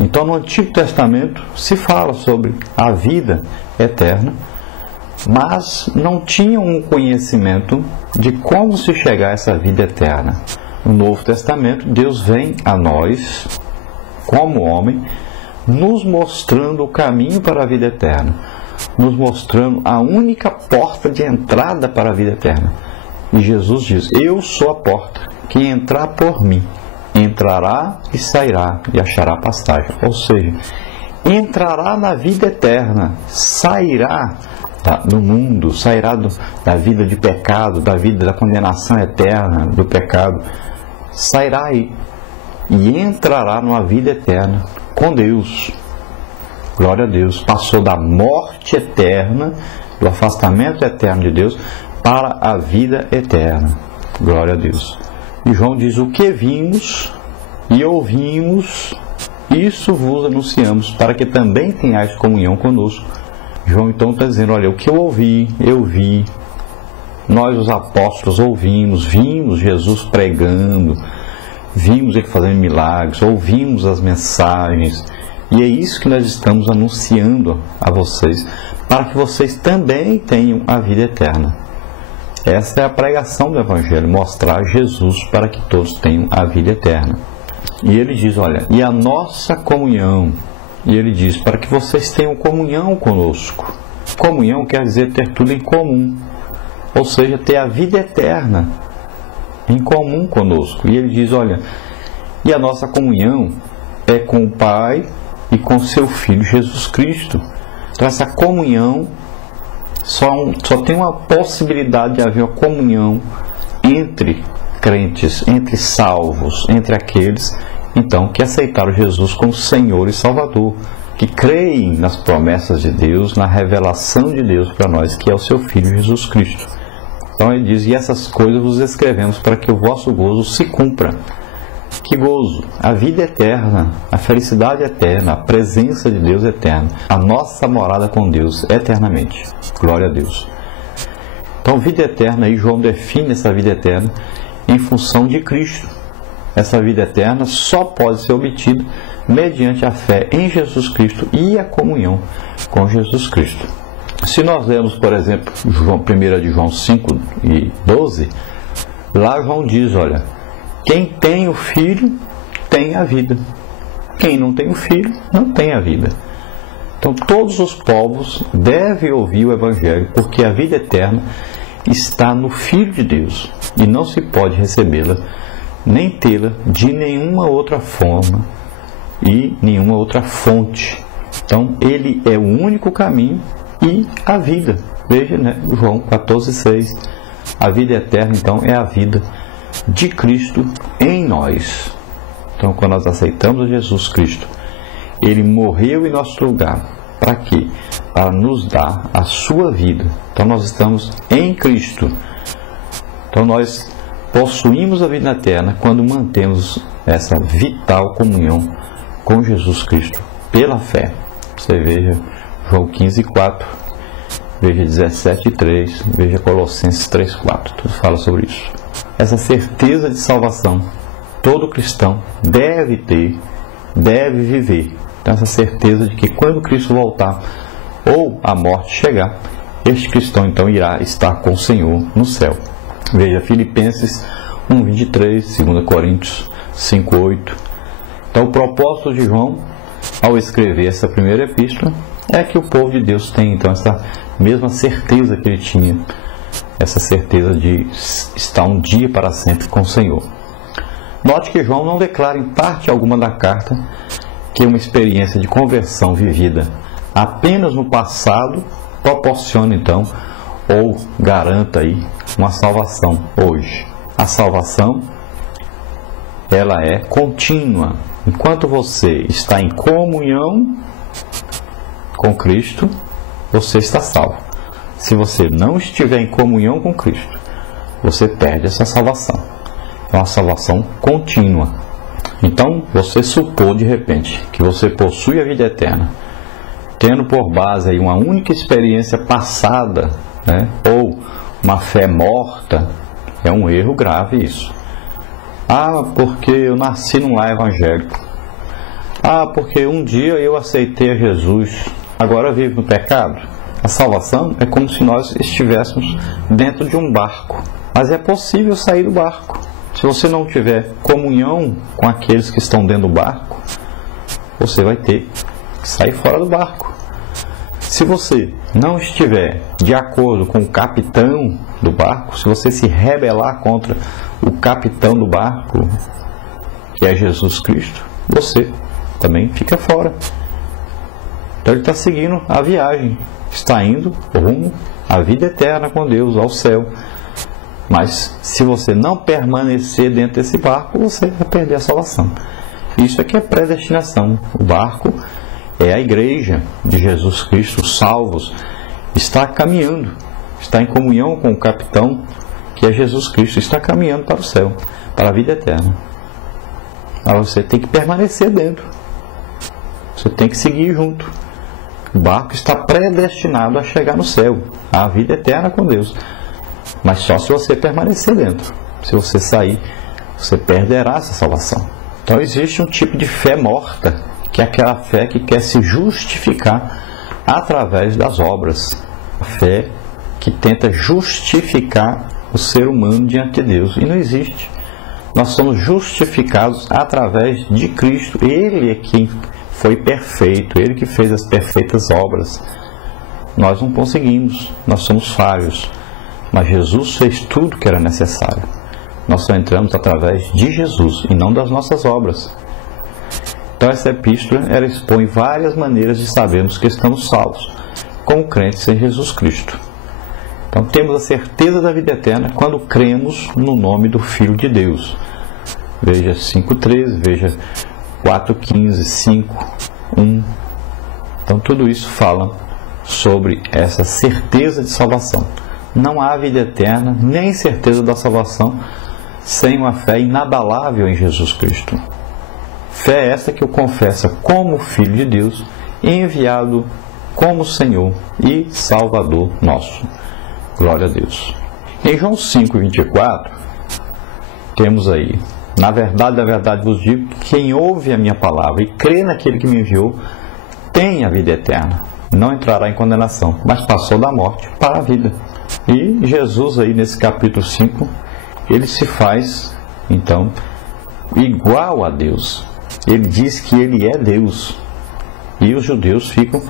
Então, no Antigo Testamento se fala sobre a vida eterna, mas não tinham um conhecimento de como se chegar a essa vida eterna. No Novo Testamento, Deus vem a nós, como homem, nos mostrando o caminho para a vida eterna, nos mostrando a única porta de entrada para a vida eterna. E Jesus diz: eu sou a porta, quem entrar por mim entrará e sairá e achará pastagem. Ou seja, entrará na vida eterna, sairá do mundo, sairá da vida de pecado, da vida da condenação eterna do pecado, sairá aí e entrará numa vida eterna com Deus. Glória a Deus. Passou da morte eterna, do afastamento eterno de Deus, para a vida eterna. Glória a Deus. E João diz: o que vimos e ouvimos, isso vos anunciamos, para que também tenhais comunhão conosco. João então está dizendo: olha, o que eu vi, nós os apóstolos ouvimos, vimos Jesus pregando, vimos ele fazendo milagres, ouvimos as mensagens, e é isso que nós estamos anunciando a vocês, para que vocês também tenham a vida eterna. Essa é a pregação do Evangelho, mostrar Jesus para que todos tenham a vida eterna. E ele diz: olha, e a nossa comunhão, e ele diz, para que vocês tenham comunhão conosco. Comunhão quer dizer ter tudo em comum, ou seja, ter a vida eterna em comum conosco. E ele diz: olha, e a nossa comunhão é com o Pai e com seu Filho Jesus Cristo. Então essa comunhão só tem uma possibilidade de haver uma comunhão entre crentes, entre salvos, entre aqueles então que aceitaram Jesus como Senhor e Salvador, que creem nas promessas de Deus, na revelação de Deus para nós, que é o seu Filho Jesus Cristo. Então ele diz: e essas coisas vos escrevemos para que o vosso gozo se cumpra. Que gozo? A vida eterna, a felicidade eterna, a presença de Deus eterna, a nossa morada com Deus eternamente. Glória a Deus. Então, vida eterna, aí João define essa vida eterna em função de Cristo. Essa vida eterna só pode ser obtida mediante a fé em Jesus Cristo e a comunhão com Jesus Cristo. Se nós lermos, por exemplo, 1 de João 5 e 12, lá João diz: olha, quem tem o Filho tem a vida. Quem não tem o Filho não tem a vida. Então todos os povos devem ouvir o Evangelho, porque a vida eterna está no Filho de Deus e não se pode recebê-la nem tê-la de nenhuma outra forma e nenhuma outra fonte. Então ele é o único caminho e a vida. Veja, né? João 14,6. A vida eterna então é a vida de Cristo em nós. Então, quando nós aceitamos Jesus Cristo, ele morreu em nosso lugar. Para quê? Para nos dar a sua vida. Então nós estamos em Cristo. Então nós possuímos a vida eterna quando mantemos essa vital comunhão com Jesus Cristo pela fé. Você veja João 15,4, veja 17,3, veja Colossenses 3,4. Tudo fala sobre isso. Essa certeza de salvação todo cristão deve ter, deve viver. Então, essa certeza de que quando Cristo voltar ou a morte chegar, este cristão então irá estar com o Senhor no céu. Veja Filipenses 1,23, 2 Coríntios 5,8. Então, o propósito de João, ao escrever essa primeira epístola, é que o povo de Deus tenha então essa mesma certeza que ele tinha, essa certeza de estar um dia para sempre com o Senhor. Note que João não declara em parte alguma da carta que uma experiência de conversão vivida apenas no passado proporciona então ou garanta aí uma salvação hoje. A salvação, ela é contínua. Enquanto você está em comunhão com Cristo, você está salvo. Se você não estiver em comunhão com Cristo, você perde essa salvação. É uma salvação contínua. Então, você supor de repente que você possui a vida eterna, tendo por base aí uma única experiência passada, né, ou uma fé morta, é um erro grave isso. Ah, porque eu nasci num lar evangélico. Porque um dia eu aceitei a Jesus, agora eu vivo no pecado. A salvação é como se nós estivéssemos dentro de um barco, mas é possível sair do barco. Se você não tiver comunhão com aqueles que estão dentro do barco, você vai ter que sair fora do barco. Se você não estiver de acordo com o capitão do barco, se você se rebelar contra o capitão do barco, que é Jesus Cristo, você também fica fora. Então ele está seguindo a viagem, está indo rumo à vida eterna com Deus, ao céu. Mas se você não permanecer dentro desse barco, você vai perder a salvação. Isso aqui é predestinação. O barco é a igreja de Jesus Cristo, os salvos, está caminhando, está em comunhão com o capitão, que é Jesus Cristo, está caminhando para o céu, para a vida eterna. Mas você tem que permanecer dentro. Você tem que seguir junto. O barco está predestinado a chegar no céu, à vida eterna com Deus. Mas só se você permanecer dentro. Se você sair, você perderá essa salvação. Então existe um tipo de fé morta, que é aquela fé que quer se justificar através das obras. A fé que tenta justificar o ser humano diante de Deus. E não existe. Nós somos justificados através de Cristo. Ele é quem foi perfeito, Ele que fez as perfeitas obras. Nós não conseguimos, nós somos falhos. Mas Jesus fez tudo que era necessário. Nós só entramos através de Jesus e não das nossas obras. Então essa epístola, ela expõe várias maneiras de sabermos que estamos salvos, como crentes em Jesus Cristo. Então temos a certeza da vida eterna quando cremos no nome do Filho de Deus. Veja 5,13, veja 4,15, 5,1. Então tudo isso fala sobre essa certeza de salvação. Não há vida eterna, nem certeza da salvação, sem uma fé inabalável em Jesus Cristo. Fé essa que o confessa como Filho de Deus, enviado como Senhor e Salvador nosso. Glória a Deus. Em João 5,24, temos aí: na verdade vos digo que quem ouve a minha palavra e crê naquele que me enviou, tem a vida eterna. Não entrará em condenação, mas passou da morte para a vida. E Jesus aí nesse capítulo 5, ele se faz, então, igual a Deus. Ele diz que ele é Deus. E os judeus ficam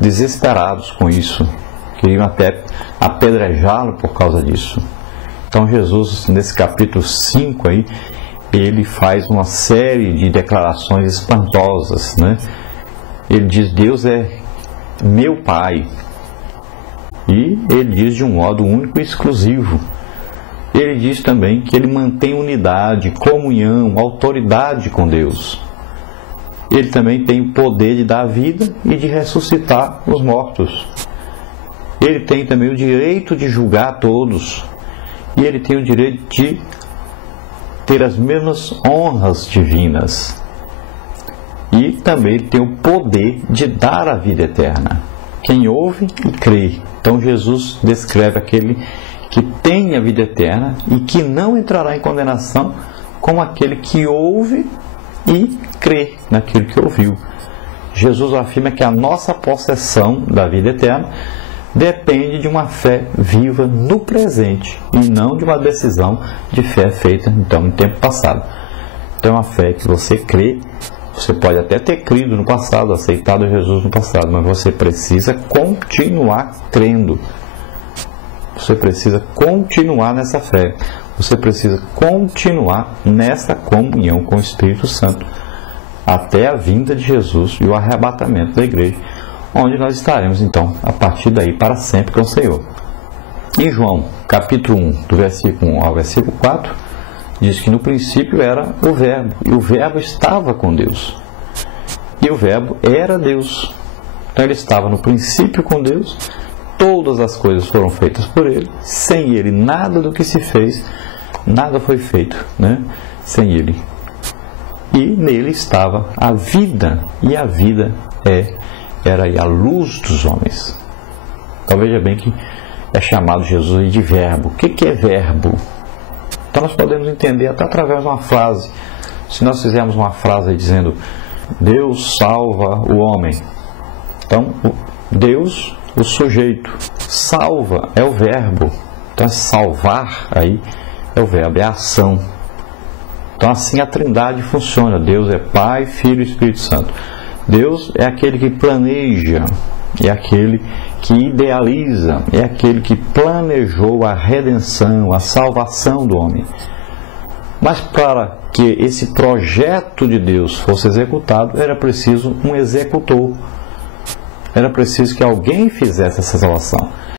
desesperados com isso. Queriam até apedrejá-lo por causa disso. Então Jesus, nesse capítulo 5 aí, ele faz uma série de declarações espantosas, né? Ele diz: Deus é meu Pai. E ele diz de um modo único e exclusivo. Ele diz também que ele mantém unidade, comunhão, autoridade com Deus. Ele também tem o poder de dar vida e de ressuscitar os mortos. Ele tem também o direito de julgar todos. E ele tem o direito de ter as mesmas honras divinas. E também ele tem o poder de dar a vida eterna. Quem ouve e crê. Então Jesus descreve aquele que tem a vida eterna e que não entrará em condenação, como aquele que ouve e crê naquilo que ouviu. Jesus afirma que a nossa possessão da vida eterna depende de uma fé viva no presente e não de uma decisão de fé feita então no tempo passado. Então a fé que você crê, você pode até ter crido no passado, aceitado Jesus no passado, mas você precisa continuar crendo. Você precisa continuar nessa fé. Você precisa continuar nessa comunhão com o Espírito Santo até a vinda de Jesus e o arrebatamento da igreja, onde nós estaremos então a partir daí para sempre com o Senhor. Em João capítulo 1, do versículo 1 ao versículo 4, diz que no princípio era o Verbo, e o Verbo estava com Deus, e o Verbo era Deus. Então ele estava no princípio com Deus. Todas as coisas foram feitas por ele. Sem ele nada do que se fez, nada foi feito, né? Sem ele. E nele estava a vida, e a vida era a luz dos homens. Então veja bem que é chamado Jesus de Verbo. O que é Verbo? Então nós podemos entender até através de uma frase. Se nós fizermos uma frase dizendo: Deus salva o homem. Então, Deus, o sujeito, salva é o verbo. Então, salvar aí é o verbo, é a ação. Então, assim a Trindade funciona. Deus é Pai, Filho e Espírito Santo. Deus é aquele que planeja, é aquele que idealiza, é aquele que planejou a redenção, a salvação do homem. Mas para que esse projeto de Deus fosse executado, era preciso um executor. Era preciso que alguém fizesse essa salvação.